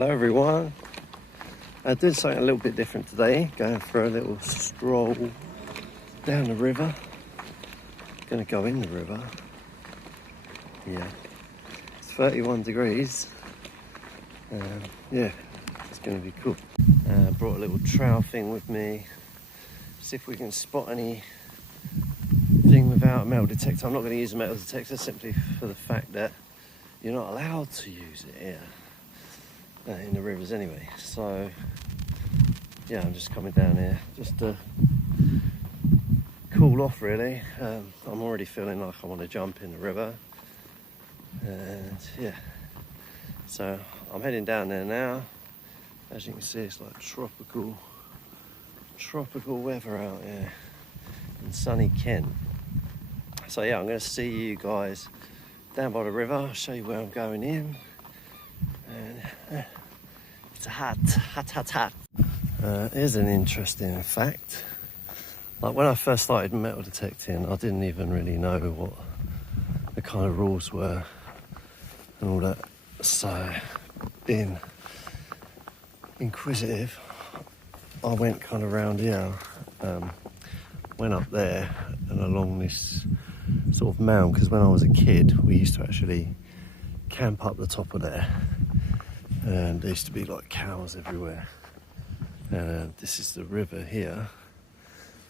Hello everyone, doing something a little bit different today, going for a little stroll down the river. Gonna go in the river. Yeah, it's 31 degrees. Yeah, it's gonna be cool. Brought a little trowel thing with me, see if we can spot anything without a metal detector. I'm not going to use a metal detector simply for the fact that you're not allowed to use it here. In the rivers anyway, so yeah, I'm just coming down here just to cool off really. I'm already feeling like I want to jump in the river, and yeah, so I'm heading down there now. As you can see, it's like tropical weather out here in sunny Kent. So yeah, I'm going to see you guys down by the river. I'll show you where I'm going in. And it's hot. Here's an interesting fact. Like when I first started metal detecting, I didn't even really know what the kind of rules were and all that. So, being inquisitive, I went kind of round here, went up there and along this sort of mound, because when I was a kid, we used to actually camp up the top of there. And there used to be like cows everywhere, and this is the river here.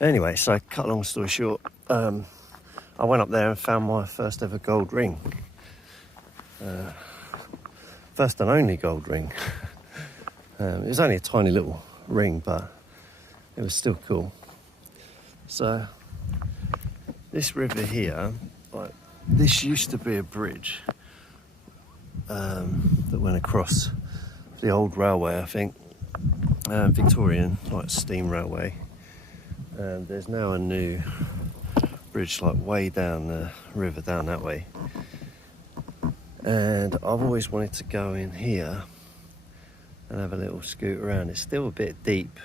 Anyway, so cut a long story short, I went up there and found my first ever gold ring, first and only gold ring. It was only a tiny little ring, but it was still cool. So this river here, like, this used to be a bridge that went across the old railway, I think, Victorian, like steam railway. And there's now a new bridge like way down the river, down that way. And I've always wanted to go in here and have a little scoot around. It's still a bit deep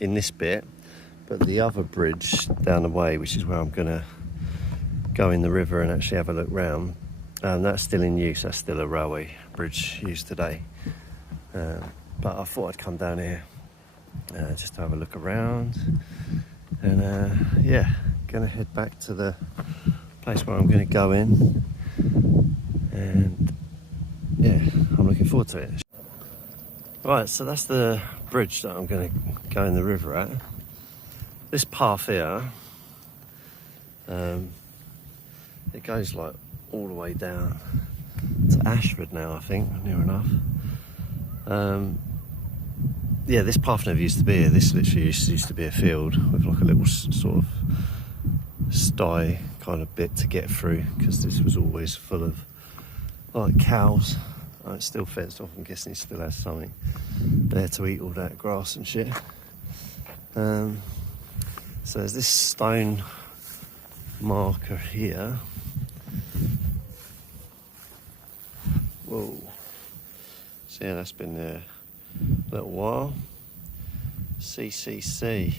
in this bit, but the other bridge down the way, which is where I'm gonna go in the river and actually have a look round, that's still in use. That's still a railway bridge used today. But I thought I'd come down here just to have a look around, and yeah, gonna head back to the place where I'm gonna go in, and yeah, I'm looking forward to it. Right, so that's the bridge that I'm gonna go in the river at. This path here, it goes like all the way down to Ashford now, I think, near enough. Yeah, this path never used to be here. This literally used to be a field with like a little sort of sty kind of bit to get through, because this was always full of like cows. It's still fenced off. I'm guessing it still has something there to eat all that grass and shit. So there's this stone marker here. Whoa. So yeah, that's been there a little while. CCC.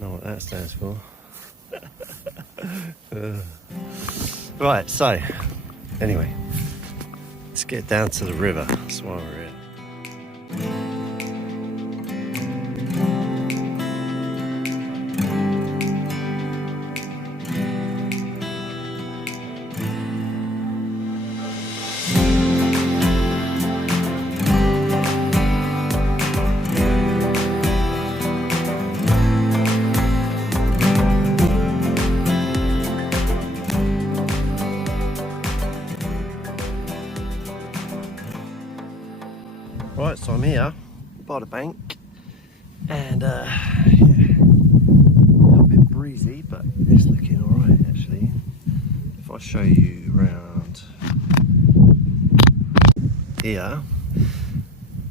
Know what that stands for. Right, so anyway, let's get down to the river. That's why we're here. Right, so I'm here by the bank, and yeah, a little bit breezy, but it's looking alright actually. If I show you around here,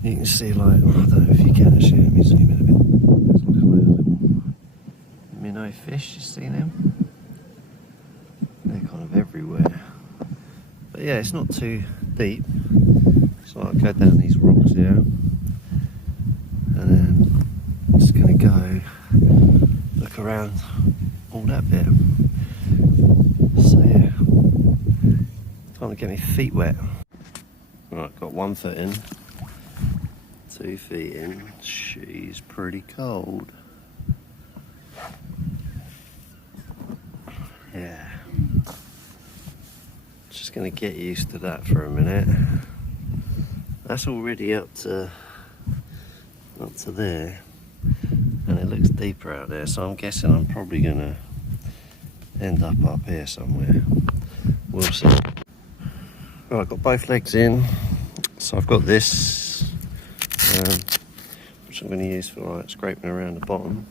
you can see, like, I don't know if you can actually, let me zoom in a bit. There's like a little minnow fish, you see them? They're kind of everywhere. But yeah, it's not too deep. So I'll go down these rocks here, and then I'm just going to go look around all that bit. So yeah, trying to get my feet wet. Right, got one foot in, Stoof eating. She's pretty cold. Yeah. Just gonna get used to that for a minute. That's already up to there, and it looks deeper out there, so I'm guessing I'm probably gonna end up here somewhere. We'll see. Right, I've got both legs in, so I've got this, which I'm going to use for like scraping around the bottom.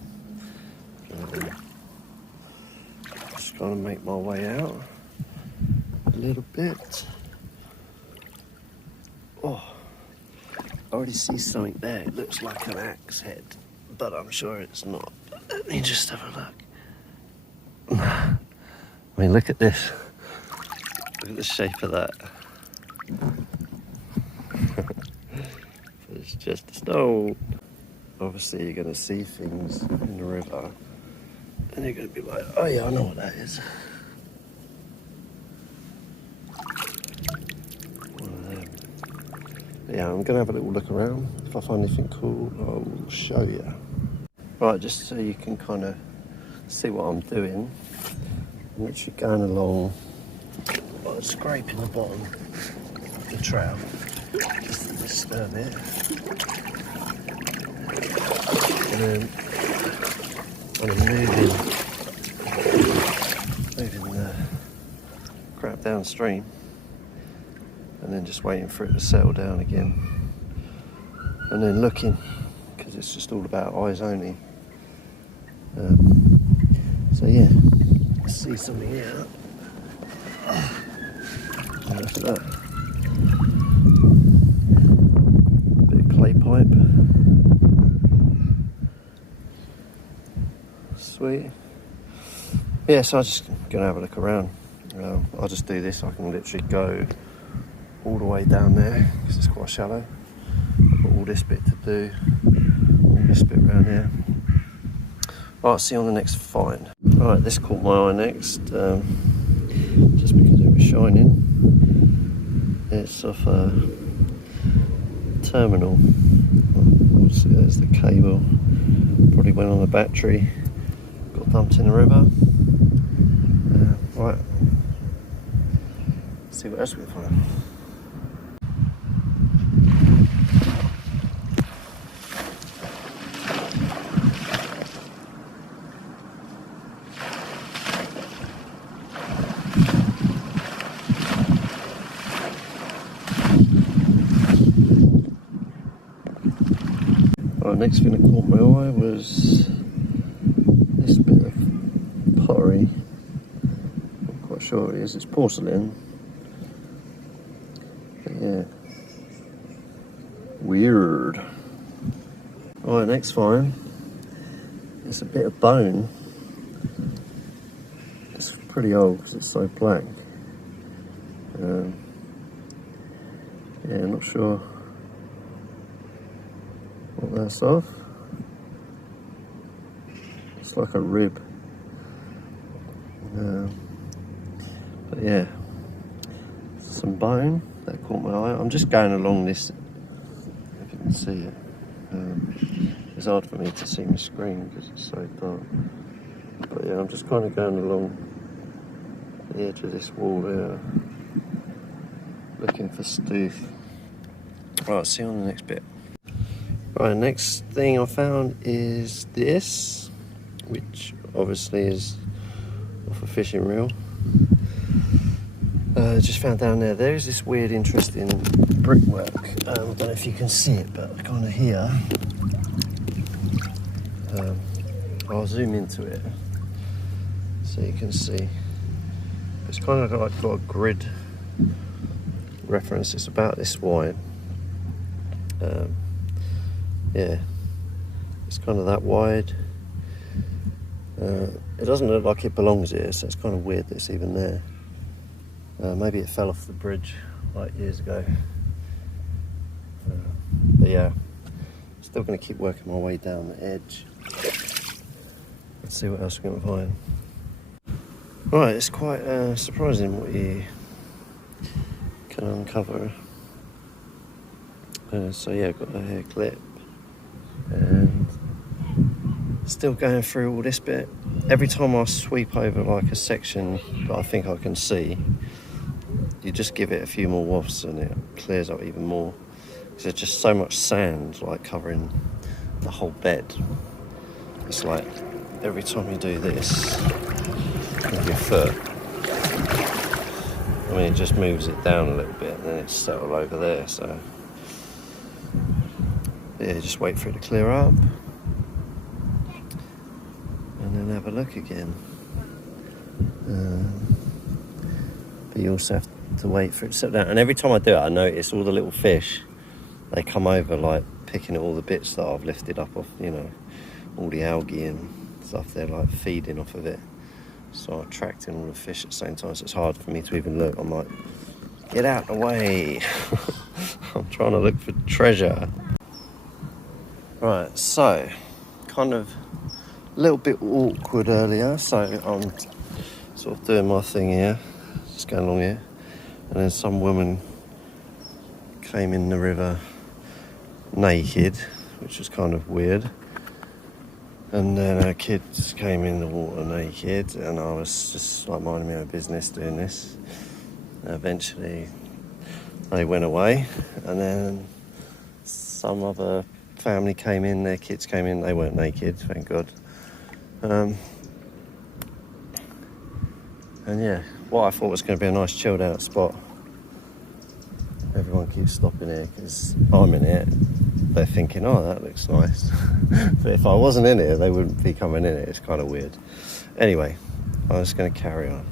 Just going to make my way out a little bit. Oh, I already see something there. It looks like an axe head, but I'm sure it's not. Let me just have a look. I mean, look at this. Look at the shape of that. It's just a stone. Obviously, you're going to see things in the river, and you're going to be like, oh yeah, I know what that is. One of them. Yeah, I'm going to have a little look around. If I find anything cool, I'll show you. Right, just so you can kind of see what I'm doing. I'm literally going along, scraping the bottom of the trail, just to disturb it. And then kind of moving the crap downstream, and then just waiting for it to settle down again, and then looking, because it's just all about eyes only. So yeah, see something here. Look at that. Bit of clay pipe. Sweet. Yeah, so I'm just gonna have a look around. I'll just do this. I can literally go all the way down there because it's quite shallow. I've got all this bit to do, all this bit around here. Right, see you on the next find. Right, this caught my eye next, just because it was shining. It's off a terminal. Obviously, there's the cable. Probably went on the battery. Got dumped in the river. Right. See what else we can find. Right, next thing that caught my eye was this bit of pottery. Not quite sure what it is. It's porcelain. But yeah, weird. Right, next find. It's a bit of bone. It's pretty old because it's so black. Yeah, I'm not sure what that's of. It's like a rib. But yeah, some bone that caught my eye. I'm just going along this, if you can see it. It's hard for me to see my screen because it's so dark. But yeah, I'm just kind of going along the edge of this wall here, looking for stoof. Right, see you on the next bit. Right, next thing I found is this, which obviously is off a fishing reel. Just found down there. There's this weird, interesting brickwork. I don't know if you can see it, but kind of here. I'll zoom into it so you can see. It's kind of like got a grid reference. It's about this wide. Yeah, it's kind of that wide. It doesn't look like it belongs here, so it's kind of weird that it's even there. Maybe it fell off the bridge like years ago. But yeah, still going to keep working my way down the edge. Let's see what else we're going to find. Right, it's quite surprising what you can uncover So yeah, I've got the hair clip and still going through all this bit. Every time I sweep over like a section that I think I can see, you just give it a few more wafts and it clears up even more. Because there's just so much sand like covering the whole bed. It's like every time you do this with your foot, I mean, it just moves it down a little bit and then it's settled over there. So yeah, just wait for it to clear up and then have a look again. But you also have to wait for it to settle down. And every time I do it, I notice all the little fish, they come over like picking at all the bits that I've lifted up off, you know, all the algae and stuff. They're like feeding off of it. So I'm attracting all the fish at the same time. So it's hard for me to even look. I'm like, get out the way. I'm trying to look for treasure. Right, so kind of a little bit awkward earlier. So I'm sort of doing my thing here, just going along here. And then some woman came in the river naked, which was kind of weird. And then her kids came in the water naked, and I was just like minding my own business doing this. And eventually they went away, and then some other family came in, their kids came in, they weren't naked, thank God. And yeah, what I thought was going to be a nice chilled out spot. Everyone keeps stopping here because I'm in it. They're thinking, oh, that looks nice. But if I wasn't in it, they wouldn't be coming in it. It's kind of weird. Anyway, I'm just going to carry on.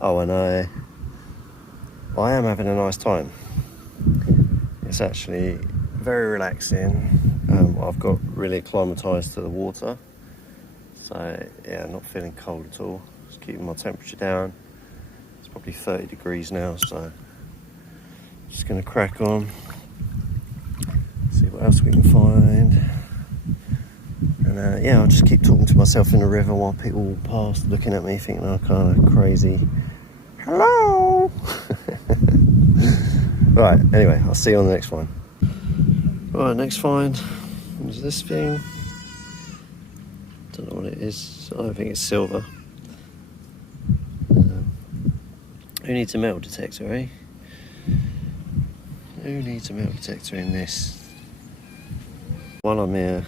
Oh, and I am having a nice time. It's actually very relaxing. I've got really acclimatised to the water. So, yeah, not feeling cold at all. Just keeping my temperature down. It's probably 30 degrees now, so just going to crack on. See what else we can find. And yeah, I'll just keep talking to myself in the river while people walk past looking at me thinking I'm kind of crazy. Hello! Right, anyway, I'll see you on the next one. Right, next find is this thing. Don't know what it is. I don't think it's silver. Who needs a metal detector, eh? Who needs a metal detector in this? While I'm here,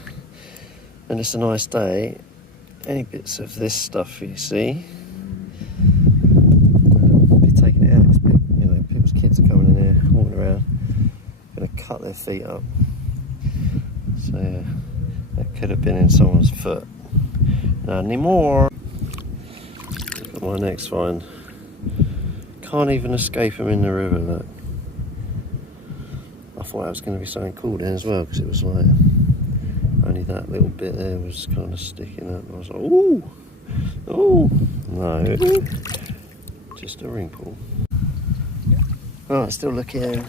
and it's a nice day, any bits of this stuff you see, I'll be taking it out because you know, people's kids are coming in here, walking around, going to cut their feet up. So yeah, that could have been in someone's foot. Not anymore. Look at my next find. Can't even escape them in the river, look. I thought that was going to be something cool then as well, because it was like only that little bit there was kind of sticking up. I was like, ooh, ooh, no, just a wrinkle. Right, still looking.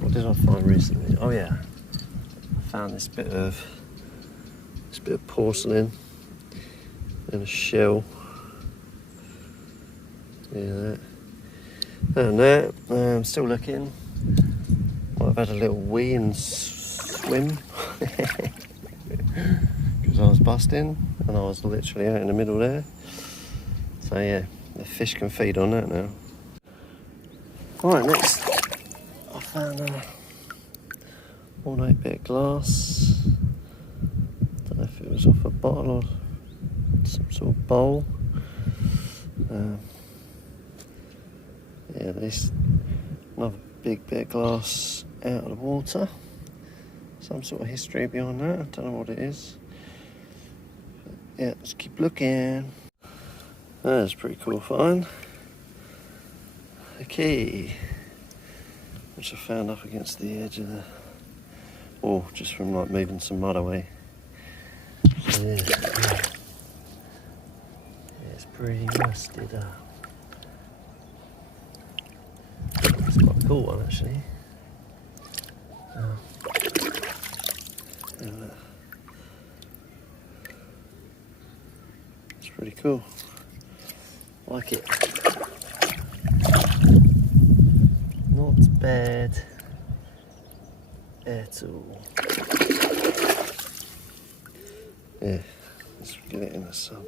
What did I find recently? Oh yeah, I found this bit of porcelain and a shell. Yeah, that. I'm still looking. Might have had a little wee and swim because I was busting and I was literally out in the middle there. So yeah, the fish can feed on that now. Right, next I found a ornate bit of glass. Don't know if it was off a bottle or some sort of bowl. Yeah, there's another big bit of glass out of the water. Some sort of history behind that. I don't know what it is. But yeah, let's keep looking. That's a pretty cool find. A key, which I found up against the edge of the, or just from like moving some mud away. So yeah, it's pretty rusted up. It's quite a cool one actually. It's pretty cool. Like it. Not bad. at all. Yeah, let's get it in the sun.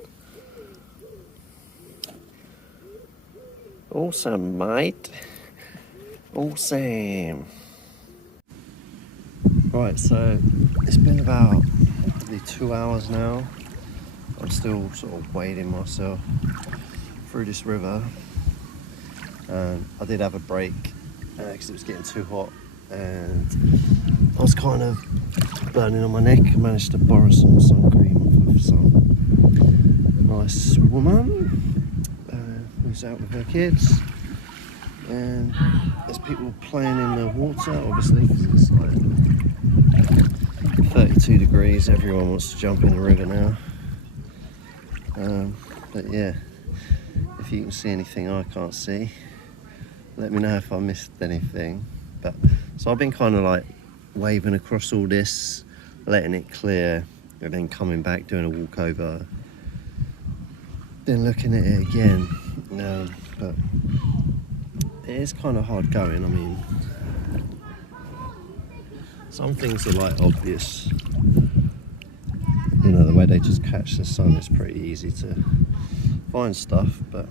Awesome, mate. Awesome. Right, so it's been about probably 2 hours now. I'm still sort of wading myself through this river. I did have a break because it was getting too hot and I was kind of burning on my neck. I managed to borrow some sun cream off of some nice woman who's out with her kids, and there's people playing in the water, obviously, because it's like 32 degrees. Everyone wants to jump in the river now. But yeah, if you can see anything I can't see, let me know if I missed anything. But so I've been kind of like waving across all this, letting it clear, and then coming back, doing a walk over, then looking at it again. But it is kind of hard going. I mean, some things are like obvious, you know, the way they just catch the sun is pretty easy to find stuff, but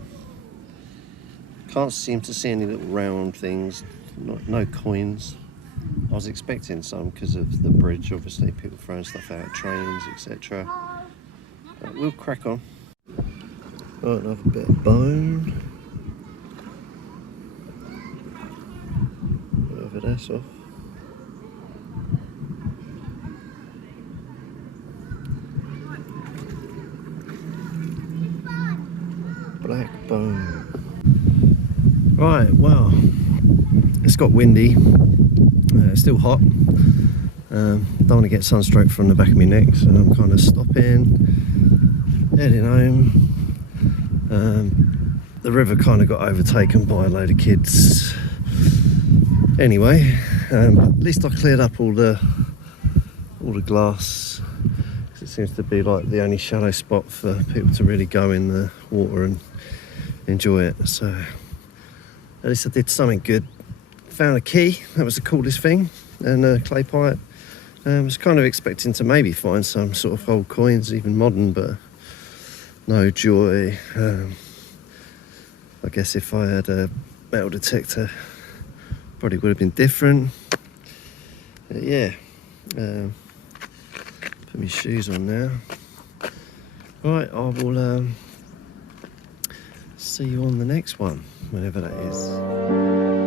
can't seem to see any little round things, no coins. I was expecting some because of the bridge, obviously, people throwing stuff out, trains, etc. But we'll crack on. Right, another bit of bone. Whatever that's off. Black bone. Right, well, it's got windy. It's still hot. Don't want to get sunstroke from the back of my neck, so I'm kind of stopping, heading home. The river kind of got overtaken by a load of kids. Anyway, but at least I cleared up all the glass. It seems to be like the only shallow spot for people to really go in the water and enjoy it. So at least I did something good. Found a key, that was the coolest thing, and a clay pipe. I was kind of expecting to maybe find some sort of old coins, even modern, but no joy. I guess if I had a metal detector, probably would have been different. But yeah, put my shoes on now. Right, I will see you on the next one, whenever that is.